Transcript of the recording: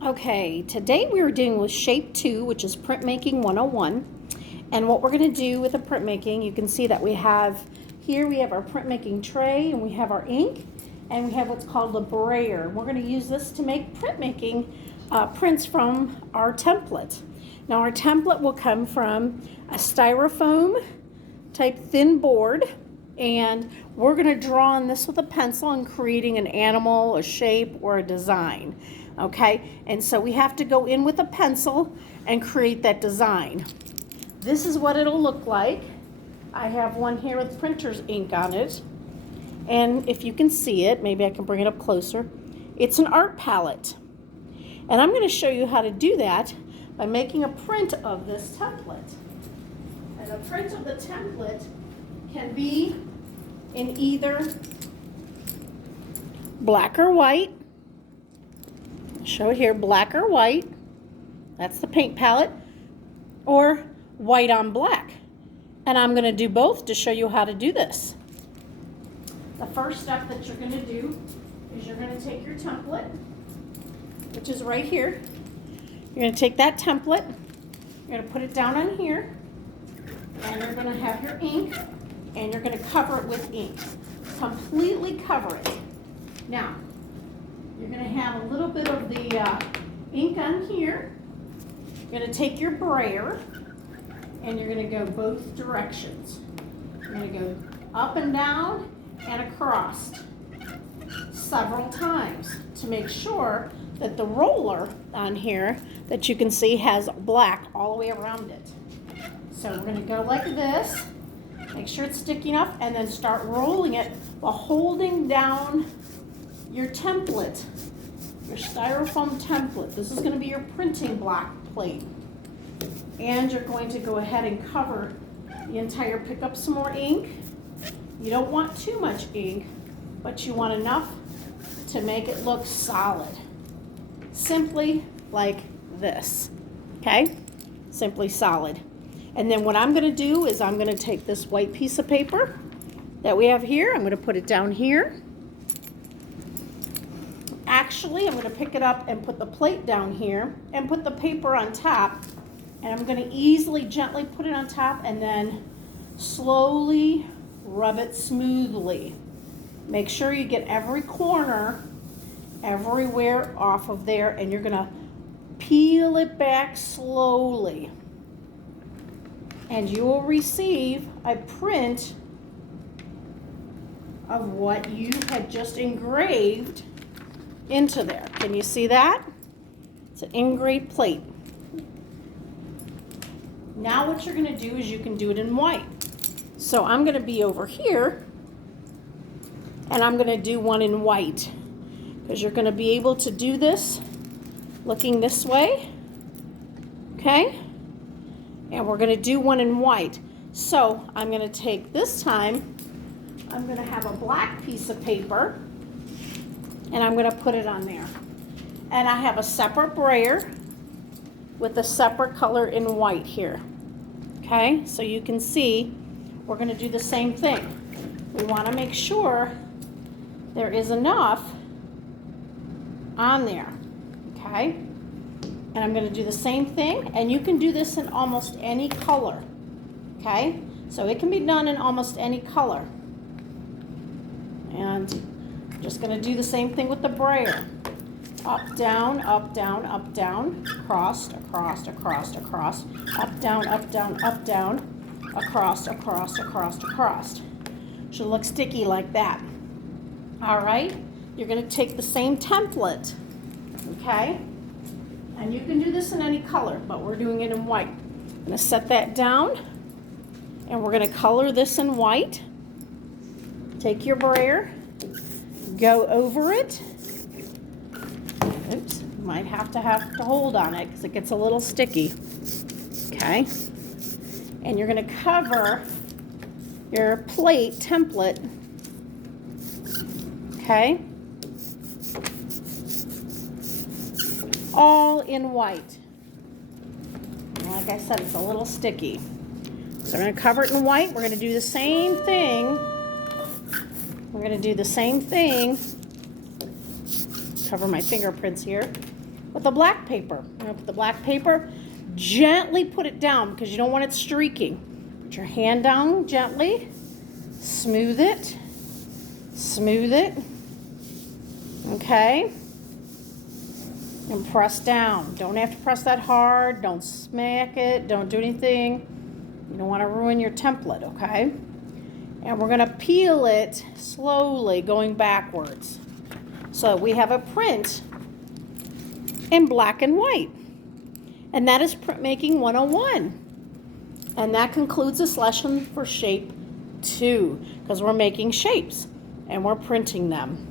Okay, today we are dealing with Shape 2, which is Printmaking 101. And what we're going to do with the printmaking, you can see that we have our printmaking tray, and we have our ink, and we have what's called a brayer. We're going to use this to make printmaking prints from our template. Now our template will come from a styrofoam type thin board, and we're going to draw on this with a pencil and creating an animal, a shape, or a design. Okay, and so we have to go in with a pencil and create that design. This is what it'll look like. I have one here with printer's ink on it, and if you can see it, maybe I can bring it up closer. It's an art palette, and I'm going to show you how to do that by making a print of this template. And the print of the template can be in either black or white. I'll show it here, black or white. That's the paint palette. Or white on black. And I'm going to do both to show you how to do this. The first step that you're going to do is you're going to take your template, which is right here. You're going to take that template, you're going to put it down on here, and you're going to have your ink, and you're going to cover it with ink. Completely cover it. Now, you're going to have a little bit of the ink on here. You're going to take your brayer, and you're going to go both directions. You're going to go up and down and across several times to make sure that the roller on here that you can see has black all the way around it. So we're going to go like this, make sure it's sticky enough, and then start rolling it while holding down your template, your styrofoam template. This is going to be your printing block plate. And you're going to go ahead and cover the entire, pick up some more ink. You don't want too much ink, but you want enough to make it look solid. Simply like this, okay? Simply solid. And then what I'm going to do is I'm going to take this white piece of paper that we have here. I'm going to put it down here. Actually, I'm going to pick it up and put the plate down here and put the paper on top. And I'm going to easily, gently put it on top and then slowly rub it smoothly. Make sure you get every corner, everywhere off of there, and you're going to peel it back slowly. And you will receive a print of what you had just engraved into there. Can you see that? It's an engraved plate. Now what you're going to do is you can do it in white. So I'm going to be over here, and I'm going to do one in white, because you're going to be able to do this looking this way, okay? And we're going to do one in white. So I'm going to take, this time, I'm going to have a black piece of paper, and I'm going to put it on there. And I have a separate brayer with a separate color in white here. Okay, so you can see we're going to do the same thing. We want to make sure there is enough on there. Okay, and I'm going to do the same thing, and you can do this in almost any color. Okay, so it can be done in almost any color. And I'm just going to do the same thing with the brayer. Up, down, up, down, up, down, across, across, across, across, up, down, across, across, across, across. Should look sticky like that. All right, you're going to take the same template, okay? And you can do this in any color, but we're doing it in white. I'm going to set that down, and we're going to color this in white. Take your brayer, go over it. Oops, you might have to hold on it because it gets a little sticky. Okay, and you're going to cover your plate template. Okay, all in white. And like I said, it's a little sticky. So I'm going to cover it in white. We're going to do the same thing. We're going to do the same thing. Cover my fingerprints here. with the black paper. I'm going to put the black paper, gently put it down because you don't want it streaking. Put your hand down gently, smooth it, okay, and press down. Don't have to press that hard, don't smack it, don't do anything. You don't want to ruin your template, okay? And we're going to peel it slowly, going backwards. So we have a print in black and white. And that is Printmaking 101. And that concludes this lesson for shape 2, because we're making shapes and we're printing them.